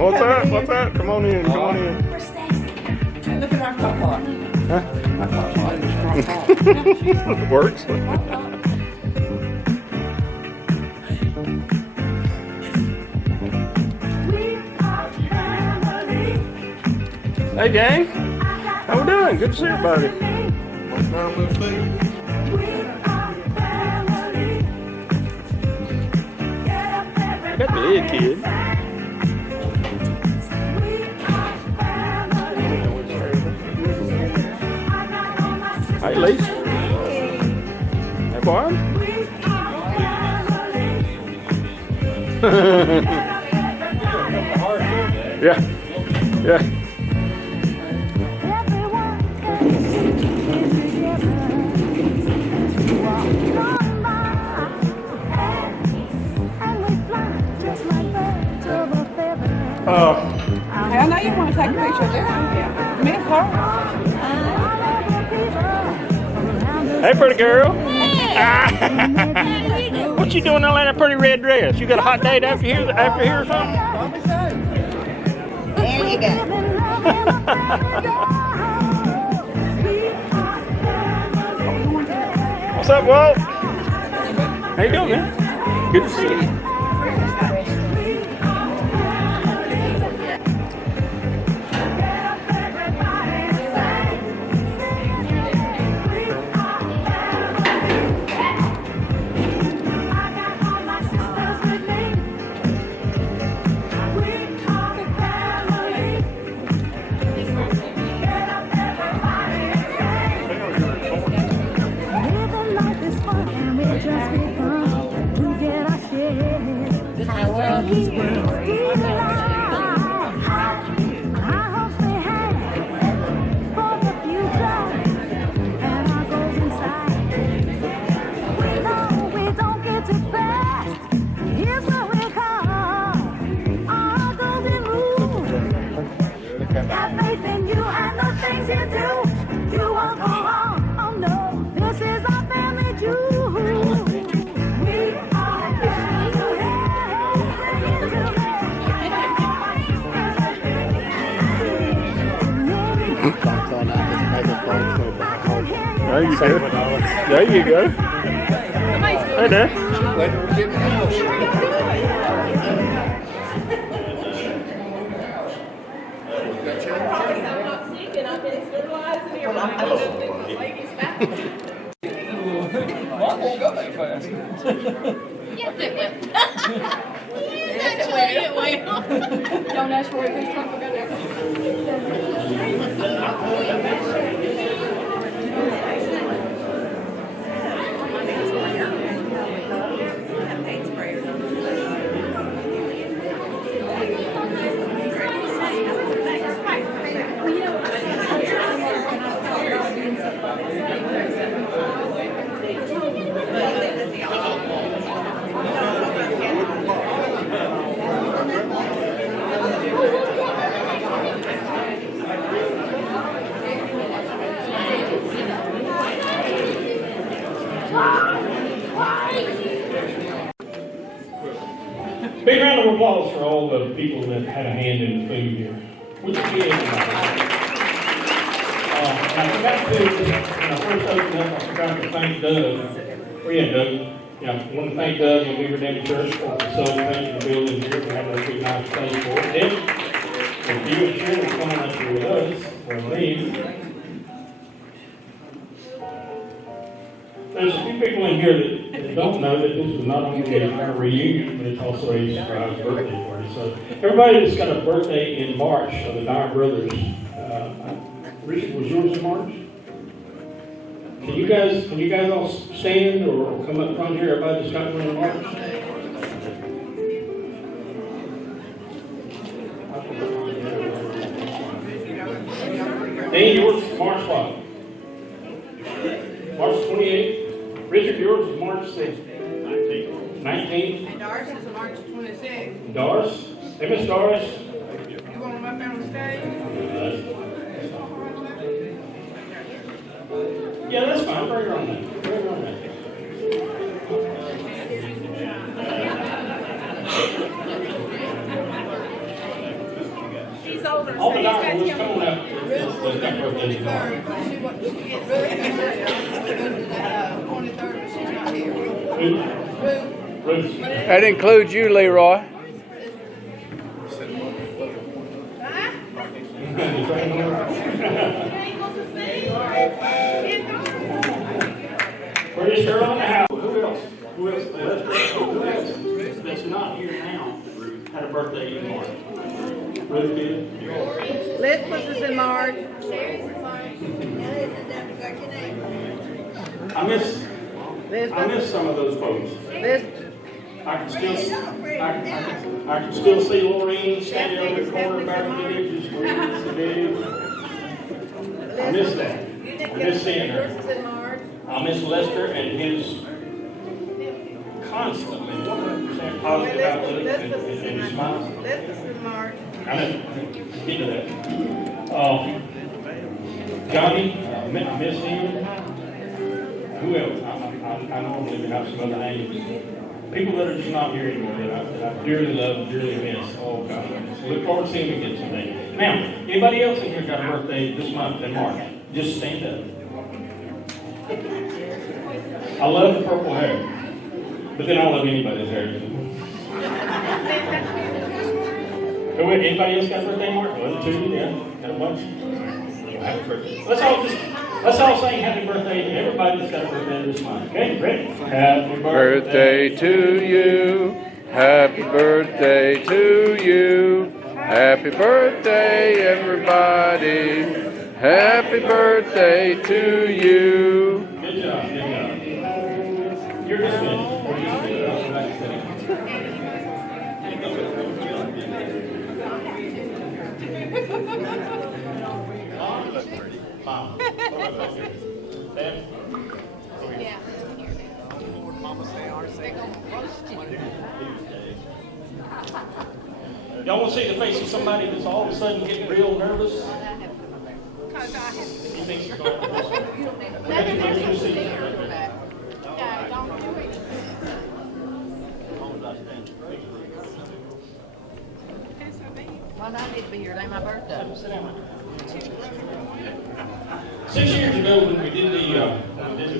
What's that? What's that? Come on in. Come on in. Look at our pot. Huh? It works. Hey gang, how we doing? Good to see everybody. Got the head kid. Hey Lisa. Hey Barb. Yeah. Yeah. I know you want to take a picture of this. Miss her. Hey, pretty girl. What you doing in that pretty red dress? You got a hot date after here or something? There you go. What's up, Walt? How you doing, man? Good to see you. There you go. There you go. Hey there. Don't ask for it. There's trouble go there. Big round of applause for all the people that had a hand in the food here. Which is I forgot to, when I first opened up, I forgot to thank Doug. Where you at, Doug? Yeah, I want to thank Doug and Beaver Dam Church for facilitating the building here. We have a big nice place for it. Then, if you and Sharon are coming up here with us, or me, there's a few people in here that don't know that this is not only a reunion, but it's also a surprise birthday party. So everybody that's got a birthday in March of the Dyer brothers, Richard, was yours in March? Can you guys all stand or come up front here? Everybody that's got one in March? Dan, yours is March what? March 28th. Richard, yours is March 6th. 19th. And Doris is March 26th. Doris? Hey, Miss Doris. You want them up there on the stage? Yeah, that's fine. Bring her on that. Bring her on that. birthday tomorrow. 23rd, she gets birthday. 23rd, but she's not here. Ruth. That includes you, Leroy. We're just here on the house. Who else? Who else? Who else that's not here now had a birthday in March? Ruth did? Lisbeth is in March. I miss some of those folks. I can still see Lorraine standing over the corner back there, just reading the video. I miss that. I miss seeing her. I miss Lester and his constantly 100% positive outlook and his smile. Lisbeth is in March. I know. Get to that. Johnny, I miss him. Who else? I normally leave out some other names. People that are just not here anymore that I dearly love and dearly miss. Oh, God. So look forward to seeing them again someday. Now, anybody else in here got a birthday this month in March? Just stand up. I love the purple hair. But then I love anybody's hair. Anybody else got a birthday in March? 1, 2, yeah. Got a bunch? Happy birthday. Let's all sing happy birthday to everybody that's got a birthday this month. Okay, ready? Happy Birthday to you. Happy birthday to you. Happy birthday, everybody. Happy birthday to you. Good job, good job. You're dismissed. Mom. Y'all want to see the face of somebody that's all of a sudden getting real nervous? You think she's going to Well, I need to be here. Today my birthday. 6 years ago, when we did the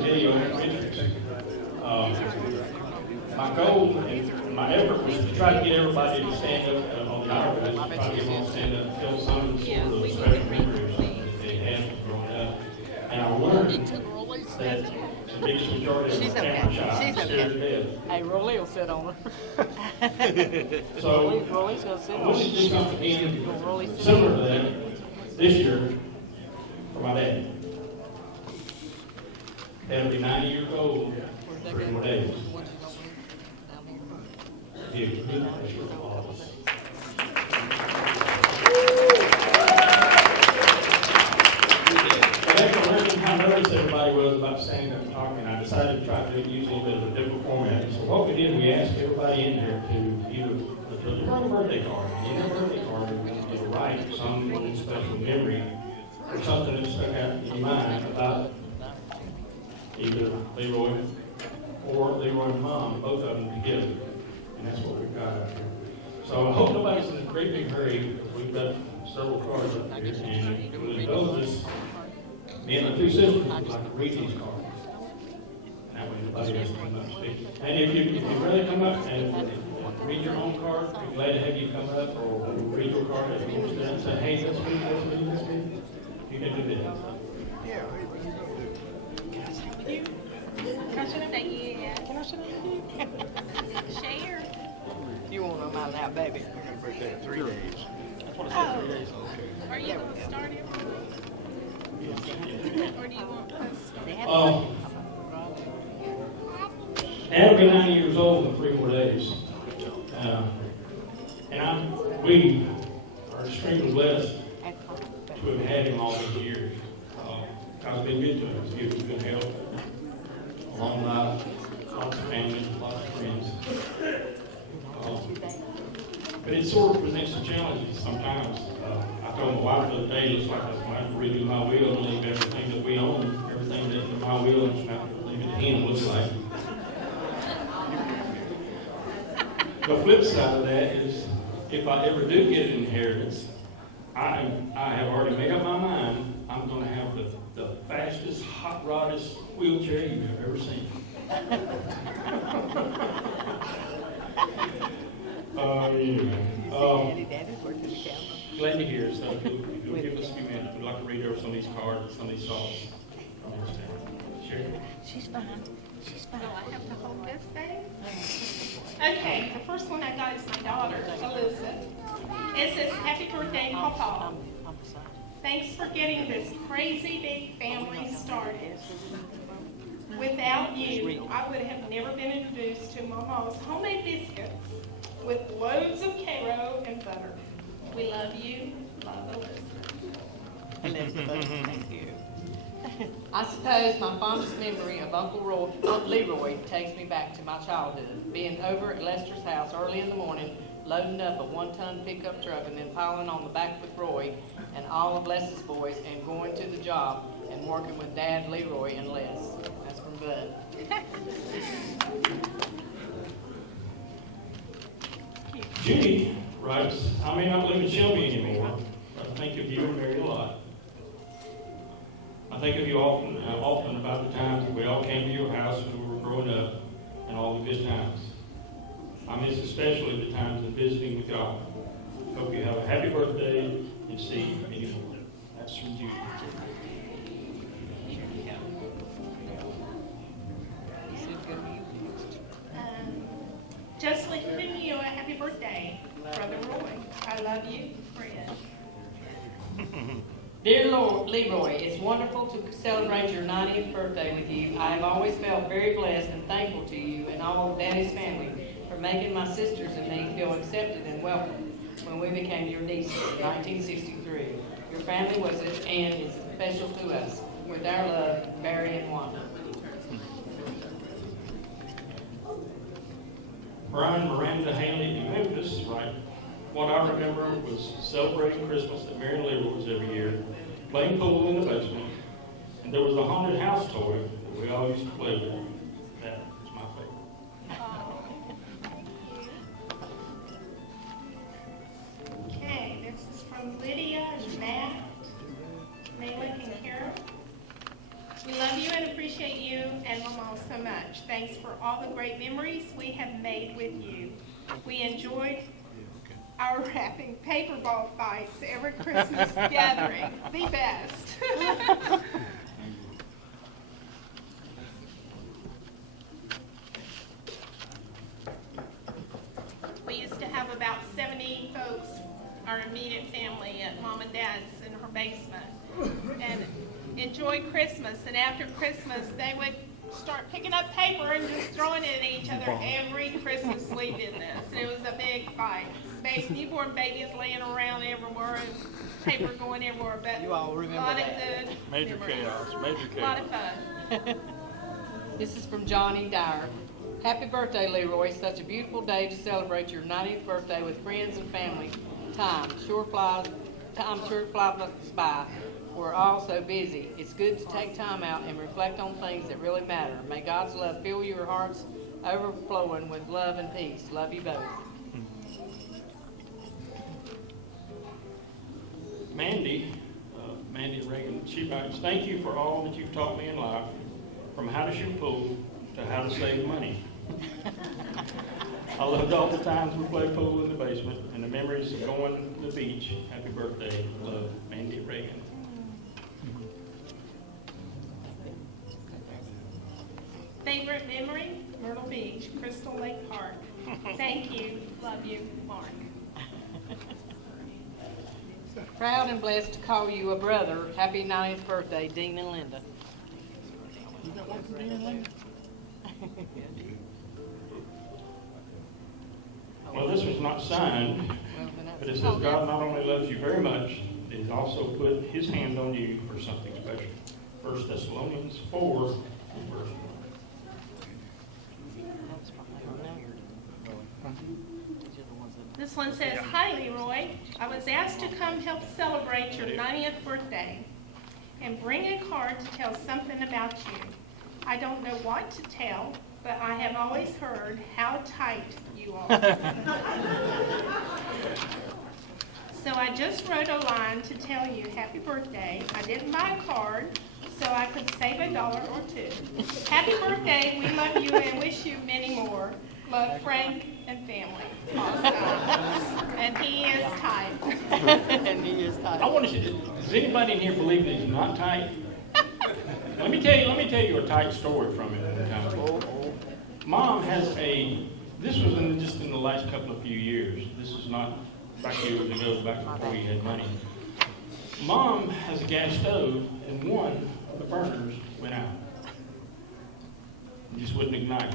video my goal and my effort was to try to get everybody to stand up on the aisle, try to get them to stand up and feel some sort of special memory or something that they had growing up. And I learned that the biggest majority of the camera shots are scared to death. Hey, Rolly will sit on her. So Rolly's gonna sit I on want to do something again similar to that this year for my dad. Dad'll be 90 years old in 3 more days. Give a good picture of all of us. After learning how nervous everybody was about standing up and talking, I decided to try to use a little bit of a different format. So what we did, we asked everybody in there to either write a birthday card. In their birthday card, to write some special memory or something that stuck out in your mind about either Leroy or Leroy and Mom, both of them together. And that's what we've got out here. So I hope nobody's in a great big hurry. We've got several cards up here. And for the those, me and my 2 sisters would like to read these cards. That way nobody else can come up and speak. And if you really come up and read your own card, we're glad to have you come up or read your card. If you want to stand and say, hey, that's me, that's me, that's me, you can do that. Share. You want them out now, baby. Birthday in 3 days. That's what I said, 3 days. Are you going to start it? Or do you want us? Dad will be 90 years old in 3 more days. And we are extremely blessed to have had him all these years. God's been good to us. He's given us good health, a long life, lots of family, lots of friends. But it sort of presents some challenges sometimes. I told my wife the other day, it looks like I was going to have to redo my will and leave everything that we own, everything that's in my will, and just have to leave it to him, looks like. The flip side of that is, if I ever do get an inheritance, I have already made up my mind. I'm gonna have the fastest, hot roddest wheelchair you've ever seen. Glad to hear, so if you'll give us a few minutes, we'd like to read over some of these cards, some of these thoughts. Sherry? She's fine. She's fine. Do I have to hold this thing? Okay, the first one I got is my daughter, Elizabeth. It says, "Happy birthday, Papa. I'm beside. Thanks for getting this crazy big family started. Without you, I would have never been introduced to Mama's homemade biscuits with loads of Karo and butter. We love you. Love, Elizabeth." Elizabeth, thank you. I suppose my fondest memory of Uncle Leroy takes me back to my childhood, being over at Lester's house early in the morning, loading up a 1-ton pickup truck and then piling on the back with Roy and all of Les's boys and going to the job and working with Dad, Leroy, and Les. That's from Bud. Judy writes, "I may not live in Shelby anymore, but I think of you and Mary a lot. I think of you often about the times that we all came to your house when we were growing up and all the good times. I miss especially the times of visiting with y'all. Hope you have a happy birthday and see you many more." That's from Judy. Just wishing you a happy birthday, Brother Roy. I love you, Fred. Dear Leroy, it's wonderful to celebrate your 90th birthday with you. I have always felt very blessed and thankful to you and all of Daddy's family for making my sisters and me feel accepted and welcome when we became your nieces in 1963. Your family was and is special to us. With our love, Barry and Wanda. Brian Miranda Haley in Memphis, right? What I remember was celebrating Christmas at Mary and Leroy's every year, playing pool in the basement, and there was a haunted house toy that we all used to play with. That was my favorite. Okay, this is from Lydia and Matt, Malik and Kara. We love you and appreciate you and Mama so much. Thanks for all the great memories we have made with you. We enjoyed our wrapping paper ball fights every Christmas gathering. The best. We used to have about 70 folks, our immediate family at Mom and Dad's in her basement, and enjoy Christmas. And after Christmas, they would start picking up paper and just throwing it at each other every Christmas we did this. And it was a big fight. Newborn babies laying around everywhere and paper going everywhere. But You all remember a lot that. of good Major memories. chaos, major A lot chaos. of fun. This is from Johnny Dyer. Happy birthday, Leroy. Such a beautiful day to celebrate your 90th birthday with friends and family. Time sure flies by. We're all so busy. It's good to take time out and reflect on things that really matter. May God's love fill your hearts overflowing with love and peace. Love you both. Mandy Reagan, she writes, "Thank you for all that you've taught me in life, from how to shoot pool to how to save money. I loved all the times we played pool in the basement and the memories of going to the beach. Happy birthday, love, Mandy Reagan." Favorite memory? Myrtle Beach, Crystal Lake Park. Thank you. Love you, Mark. Proud and blessed to call you a brother. Happy 90th birthday, Dean and Linda. You got one from Dean and Linda? Well, this was not signed, but it says, "God not only loves you very much, He's also put His hand on you for something special." 1 Thessalonians 4, verse 1. This one says, "Hi, Leroy. I was asked to come help celebrate your 90th birthday and bring a card to tell something about you. I don't know what to tell, but I have always heard how tight you are. So I just wrote a line to tell you happy birthday. I didn't buy a card, so I could save $1 or $2. Happy birthday, we love you and wish you many more. Love, Frank and family. Awesome. And he is tight. And he is I tight. want to see, does anybody in here believe that he's not tight? Let me tell you a tight story from it one time. Mom has this was just in the last couple of few years. This is not back years ago, back before he had money. Mom has a gas stove, and one of the burners went out. It just wouldn't ignite.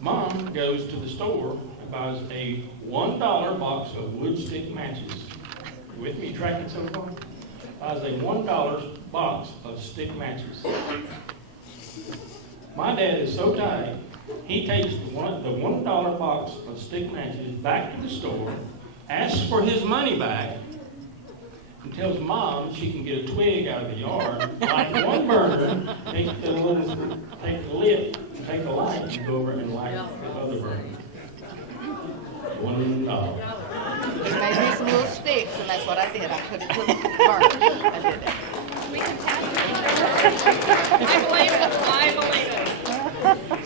Mom goes to the store and buys a $1 box of wood stick matches. You with me? Tracking so far? Buys a $1 box of stick matches. My dad is so tight, he takes the $1 box of stick matches back to the store, asks for his money back, and tells Mom she can get a twig out of the yard, light one burner, take the lid, and take the light, and go over and light the other burner. $1. He made me some little sticks, and that's what I did. I put it with the burner. I did that. We can tap it. I believe it. I believe it.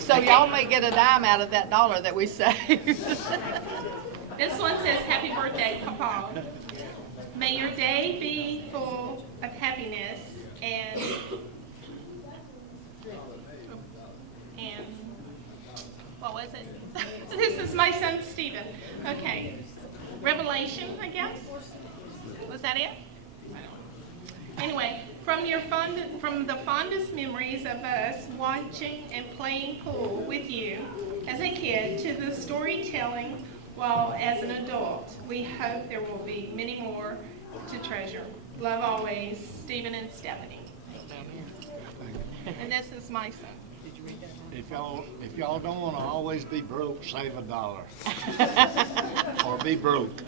So y'all may get a dime out of that $1 that we saved. This one says, happy birthday, Papa. May your day be full of happiness and what was it? This is my son, Stephen. Okay. Revelation, I guess? Was that it? Anyway, from the fondest memories of us watching and playing pool with you as a kid to the storytelling while as an adult, we hope there will be many more to treasure. Love always, Stephen and Stephanie. And this is my son. If y'all don't want to always be broke, save $1. Or be broke.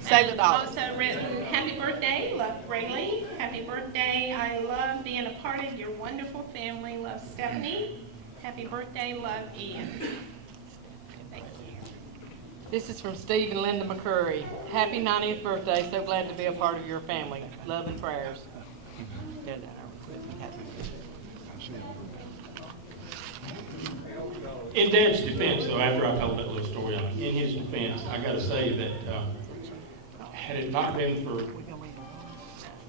Save $1. Also written, happy birthday, love Rayleigh. Happy birthday, I love being a part of your wonderful family. Love Stephanie. Happy birthday, love Ian. Thank you. This is from Steve and Linda McCurry. Happy 90th birthday. So glad to be a part of your family. Love and prayers. In Dad's defense, though, after I told that little story, in his defense, I got to say that had it not been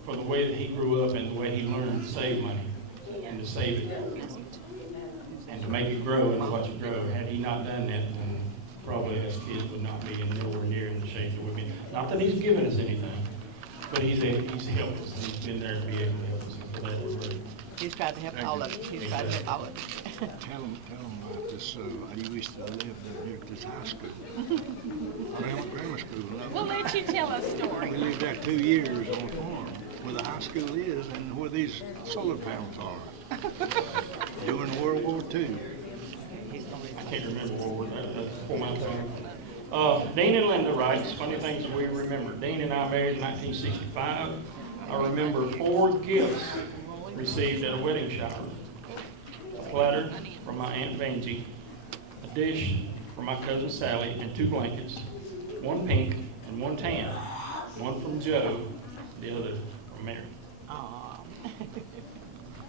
for the way that he grew up and the way he learned to save money and to save it and to make it grow and to watch it grow, had he not done that, then probably us kids would not be nowhere near in the shape that we're in. Not that he's given us anything, but he's helped us. He's been there to be able to help us. And for that, we're very He's tried to help all of us. He's tried to help all of us. Tell them about this, I used to live down here at this high school. I went to grammar school. We'll let you tell a story. We lived there 2 years on a farm where the high school is and where these solar panels are. During World War II. I can't remember what we're that's before my time. Dean and Linda writes, funny things we remember. Dean and I married in 1965. I remember 4 gifts received at a wedding shower. A platter from my Aunt Vangie, a dish from my cousin Sally, and 2 blankets, 1 pink and 1 tan. One from Joe, the other from Mary. Aw.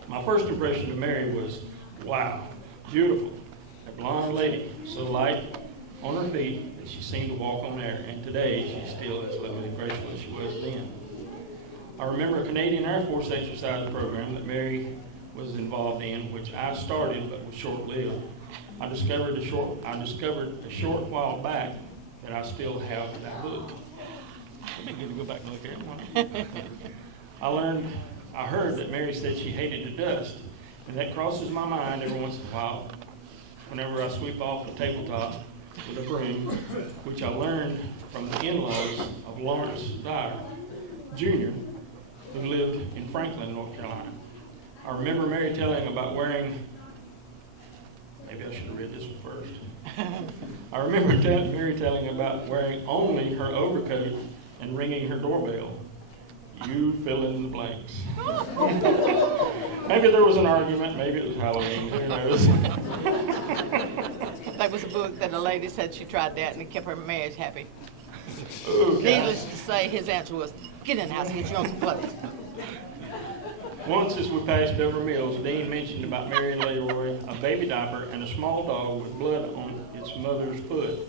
My first impression of Mary was, wow, beautiful. A blonde lady, so light on her feet that she seemed to walk on air. And today, she's still as lovely and graceful as she was then. I remember a Canadian Air Force exercise program that Mary was involved in, which I started but was short-lived. I discovered a short while back that I still have that book. It'd be good to go back and look at it. I heard that Mary said she hated the dust, and that crosses my mind every once in a while whenever I sweep off the tabletop with a broom, which I learned from the in-laws of Lawrence Dyer, Jr., who lived in Franklin, North Carolina. I remember Mary telling about wearing, maybe I should have read this one first. I remember Mary telling about wearing only her overcoat and ringing her doorbell. You fill in the blanks. Maybe there was an argument, maybe it was Halloween, who knows? There was a book that a lady said she tried that and it kept her marriage happy. Okay. Needless to say, his answer was, get in the house, get you on some clothes. Once as we passed Beverly Mills, Dean mentioned about Mary and Leroy, a baby diaper, and a small dog with blood on its mother's foot.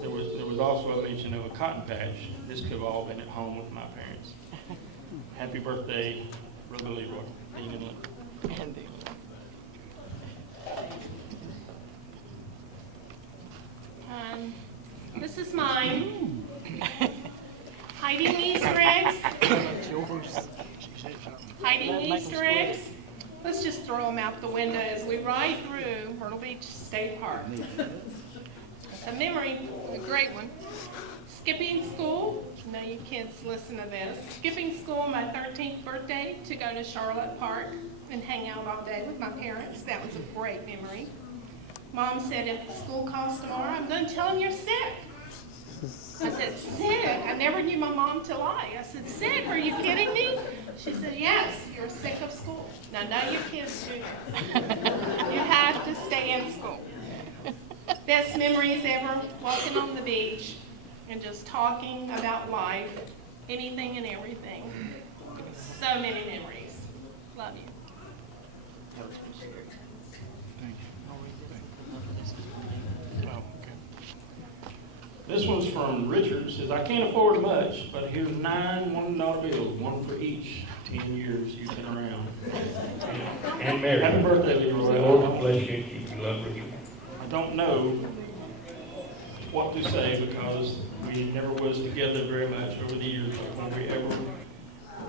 There was also a mention of a cotton patch. This could have all been at home with my parents. Happy birthday, Brother Leroy, Dean and Linda. And This is mine. Hiding Easter eggs. Hiding Easter eggs. Let's just throw them out the window as we ride through Myrtle Beach State Park. A memory, a great one. Skipping school. Now you kids listen to this. Skipping school on my 13th birthday to go to Charlotte Park and hang out all day with my parents. That was a great memory. Mom said, if school calls tomorrow, I'm going to tell them you're sick. I said, sick? I never knew my mom to lie. I said, sick? Are you kidding me? She said, yes, you're sick of school. Now, none of you kids do that. You have to stay in school. Best memories ever, walking on the beach and just talking about life, anything and everything. So many memories. Love you. This one's from Richard. Says, I can't afford much, but here's 9 $1 bills, one for each 10 years you've been around. And Mary. Happy birthday, Leroy. The Lord bless you and keep you, love Richard. I don't know what to say because we never was together very much over the years.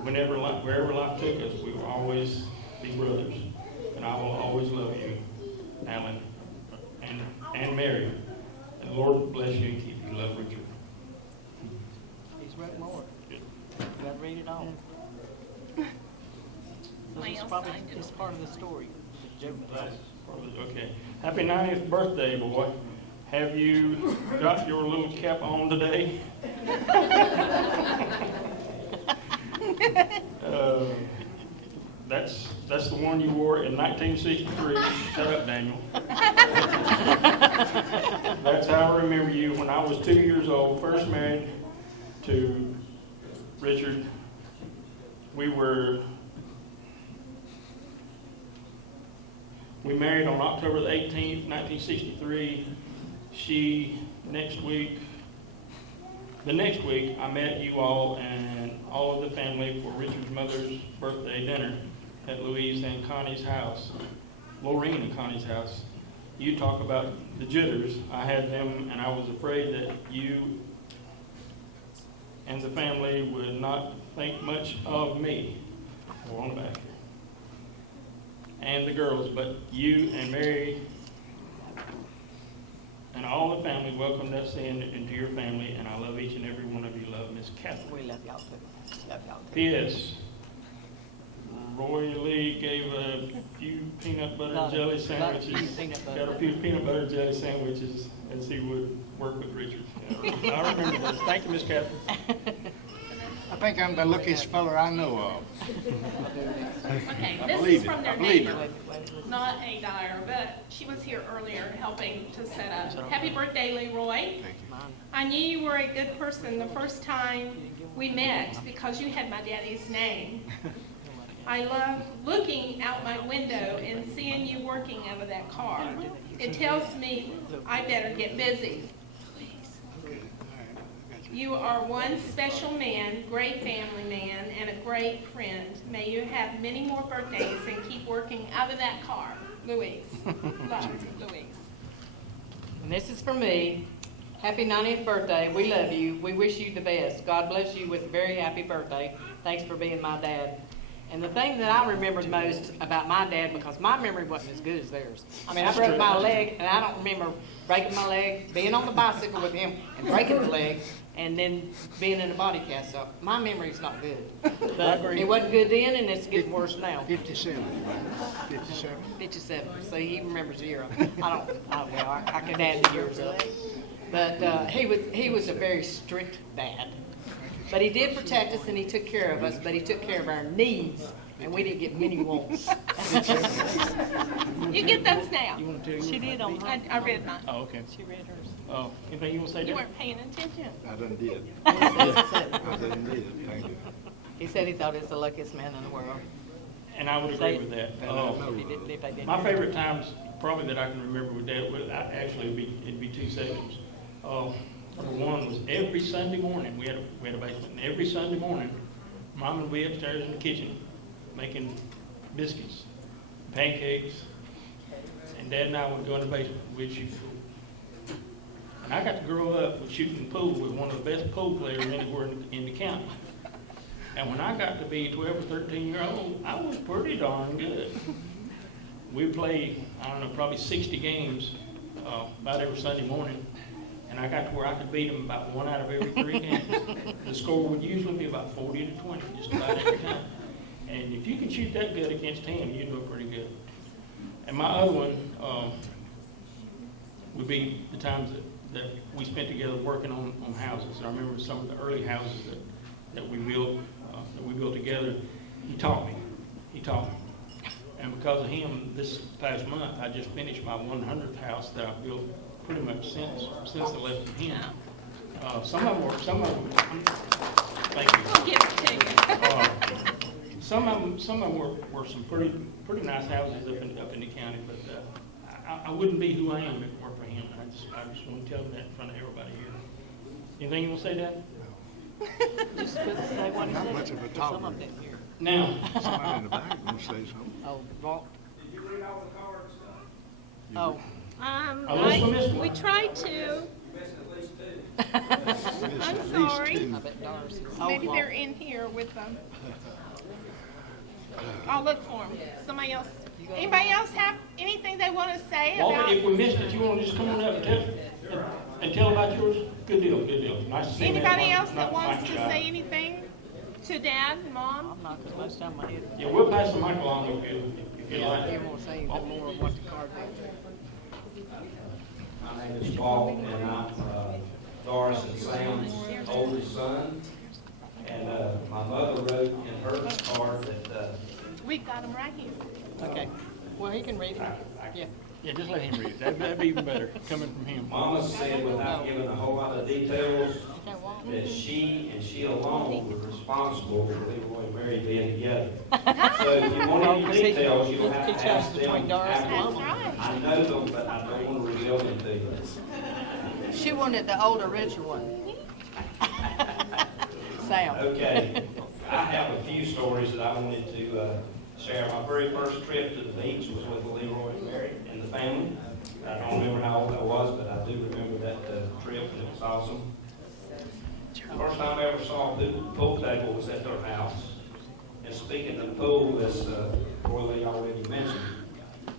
Wherever life took us, we will always be brothers. And I will always love you, Alan, and Mary. And the Lord bless you and keep you. Love, Richard. he's wrote more. You gotta read it all. Somebody This is else probably signed it. just part of the story. The joke about it. Okay. Happy 90th birthday, boy. Have you got your little cap on today? That's the one you wore in 1963. Shut up, Daniel. That's how I remember you when I was 2 years old, first married to Richard. We married on October the 18th, 1963. The next week, I met you all and all of the family for Richard's mother's birthday dinner at Louise and Connie's house, Lorraine and Connie's house. You talk about the jitters. I had them, and I was afraid that you and the family would not think much of me. We're on the back here. And the girls, but you and Mary and all the family welcomed us into your family, and I love each and every one of you. Love, Miss Catherine. We love y'all too. Love y'all too. P.S. Roy Lee gave a few peanut butter jelly sandwiches. Got a few peanut butter jelly sandwiches as he would work with Richard. I remember that. Thank you, Miss Catherine. I think I'm the luckiest fella I know of. Okay, I this believe is it. from their I believe neighbor, it. not a Dyer, but she was here earlier helping to set up. Happy birthday, Leroy. Thank you. I knew you were a good person the first time we met because you had my daddy's name. I love looking out my window and seeing you working out of that car. It tells me I better get busy. You are one special man, great family man, and a great friend. May you have many more birthdays and keep working out of that car. Louise. Love, Louise. And this is for me. Happy 90th birthday. We love you. We wish you the best. God bless you with a very happy birthday. Thanks for being my dad. And the thing that I remember most about my dad, because my memory wasn't as good as theirs. I mean, I broke my leg, and I don't remember breaking my leg, being on the bicycle with him, and breaking the leg, and then being in a body cast. So my memory's not good. But it wasn't good then, and it's getting worse now. 57. 57. 57. So he remembers the year. I could add the years up. But he was a very strict dad. But he did protect us and he took care of us, but he took care of our needs and we didn't get many once. You get those now. You wanna tell She yours? did on mine. I read mine. Oh, okay. She read hers. Oh, anything you wanna say You there? weren't paying attention. I done did. He I done did, thank you. said he thought he was the luckiest man in the world. And I would agree with that. He didn't, if they didn't. My favorite times, probably that I can remember with Dad, actually, it'd be two sections. Number one was every Sunday morning, we had a basement, and every Sunday morning, Mom would be upstairs in the kitchen making biscuits, pancakes, and Dad and I would go in the basement, we'd shoot pool. And I got to grow up with shooting pool with one of the best pool players anywhere in the county. And when I got to be 12 or 13 years old, I was pretty darn good. We played, I don't know, probably 60 games about every Sunday morning. And I got to where I could beat them about 1 out of every 3 games. The score would usually be about 40 to 20, just about every time. And if you can shoot that good against him, you do it pretty good. And my other one would be the times that we spent together working on houses. I remember some of the early houses that we built together. He taught me. And because of him, this past month, I just finished my 100th house that I've built pretty much since I left with him. Some of them, thank you. We'll give it to you. Some of them were some pretty nice houses up in the county, but I wouldn't be who I am if it weren't for him. I just want to tell him that in front of everybody here. Anything you want to say, Dad? Just say what he Not said. much of a Some talker. of them didn't hear. Now, Somebody in the back gonna say something. Oh, wrong. Oh, I listened to this one. We tried to. Missed I'm at least sorry. two. I bet Doris. Maybe they're in here with them. I'll look for them. Somebody else. Anybody else have anything they want to say Walter, about? if we missed it, you want to just come on up and tell about yours? Good deal. Nice to see you. Anybody else that wants to say anything to Dad and Mom? I'm not, because most of the time my head. Yeah, we'll pass the mic along if you like. You won't say anything more of what the card is. My name is Paul, and I'm Doris and Sam's oldest son. And my mother wrote in her card that We've got them right here. Okay. Well, he can read it. Yeah. Yeah, just let him read it. That'd be even better, coming from him. Mama said, without giving a whole lot of details, Okay, well, that she and she alone were responsible for Leroy and Mary being together. So if you want any details, you'll have he to chose ask them between Doris and afterwards. Mama. That's right. I know them, but I don't want to reveal them to you. She wanted the older, richer one. Sam. Okay, I have a few stories that I wanted to share. My very first trip to the beach was with Leroy and Mary and the family. I don't remember how old I was, but I do remember that trip, and it was awesome. The first time I ever saw a pool table was at their house. And speaking of the pool, as Roy Lee already mentioned,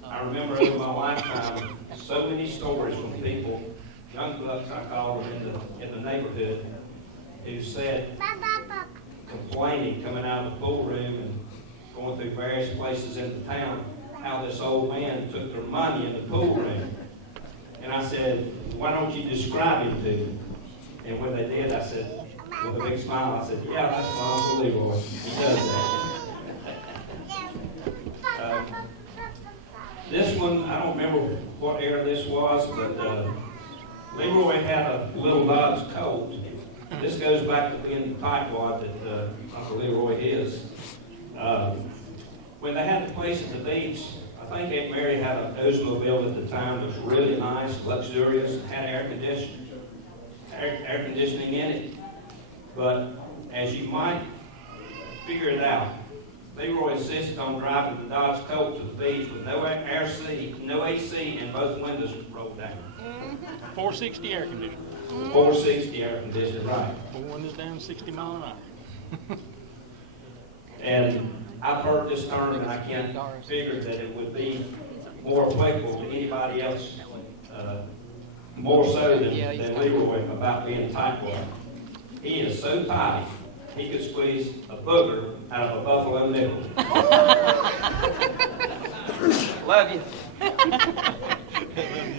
I remember over my lifetime so many stories from people, young bucks I call them in the neighborhood, who said, complaining, coming out of the pool room and going through various places in the town, how this old man took their money in the pool room. And I said, why don't you describe him to me? And when they did, I said, with a big smile, I said, yeah, that's my Uncle Leroy. He does that. This one, I don't remember what era this was, but Leroy had a little Dodge Colt. This goes back to being the tightwad that Uncle Leroy is. When they had the place at the beach, I think Aunt Mary had an Oldsmobile at the time that was really nice, luxurious, had air conditioning in it. But as you might figure it out, Leroy insisted on driving the Dodge Colt to the beach with no AC, and both windows rolled down. 460 air conditioner. 460 air conditioning, right. Four windows down, 60 mile an hour. And I've heard this term, and I can't figure that it would be more applicable to anybody else, more so than Leroy, about being tightwad. He is so tight, he could squeeze a booger out of a buffalo nickel. Love you.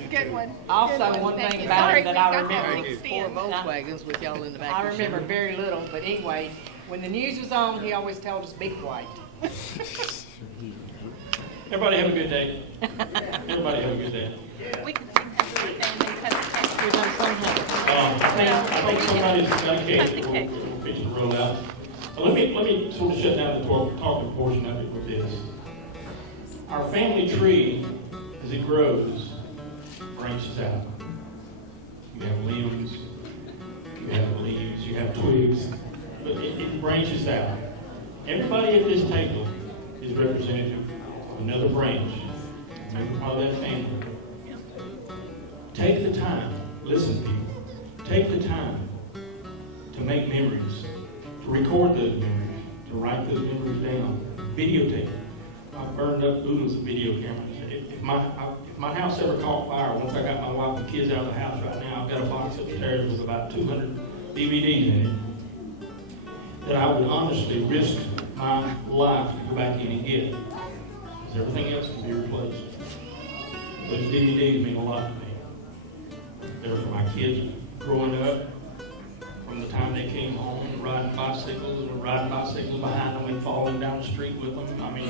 Good one. Also, Good one Thank thing you. about Sorry, it that we I got that remember. mixed Four in. Volkswagens with y'all in the back. I remember very little, but anyway, when the news was on, he always told us, be quiet. Everybody have a good day. Everybody have a good day. We can sing happy birthday and then cut the cake. We're gonna sing happy. I think somebody's got a cake that we'll fix to roll out. Let me sort of shut down the talking portion of it with this. Our family tree, as it grows, branches out. You have limbs, you have leaves, you have twigs, but it branches out. Everybody at this table is representative of another branch, another part of that family. Take the time, listen people, take the time to make memories, to record those memories, to write those memories down, videotape. I've burned up oodles of video cameras. If my house ever caught fire, once I got my wife and kids out of the house right now, I've got a box upstairs with about 200 DVDs in it that I would honestly risk my life to go back in and get. Because everything else can be replaced. Those DVDs mean a lot to me. They're for my kids growing up, from the time they came home, and riding bicycles behind them and falling down the street with them. I mean,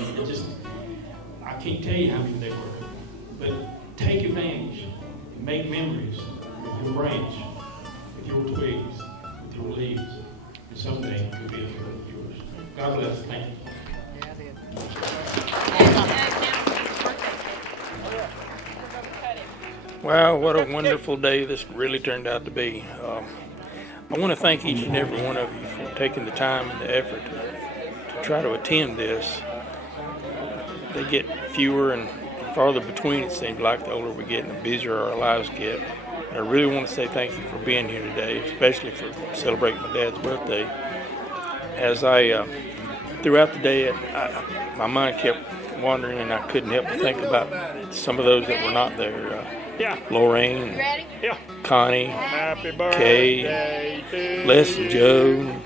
I can't tell you how many they were. But take advantage, make memories with your branch, with your twigs, with your leaves, and someday it will be a friend of yours. God bless. Thank you. Yeah, I did. And now it's birthday cake. We're gonna cut it. Wow, what a wonderful day this really turned out to be. I want to thank each and every one of you for taking the time and the effort to try to attend this. They get fewer and farther between, it seems like, the older we get and the busier our lives get. But I really want to say thank you for being here today, especially for celebrating my dad's birthday. As throughout the day, my mind kept wandering and I couldn't help but think about some of those that were not there. Lorraine, Connie, Kay, Les and Joe,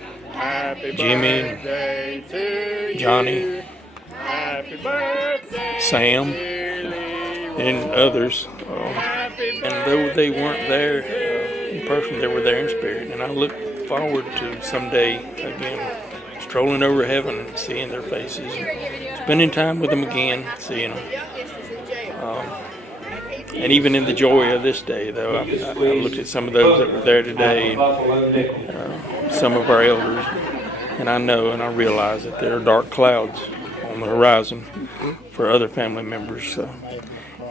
Jimmy, Johnny, Sam, and others. And though they weren't there in person, they were there in spirit. And I look forward to someday again strolling over heaven and seeing their faces, and spending time with them again, seeing them. And even in the joy of this day, though, I looked at some of those that were there today, some of our elders, and I know and I realize that there are dark clouds on the horizon for other family members. So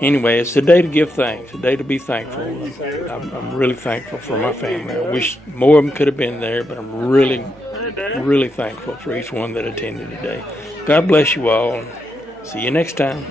anyway, it's a day to give thanks, a day to be thankful. I'm really thankful for my family. I wish more of them could have been there, but I'm really, really thankful for each one that attended today. God bless you all, and see you next time.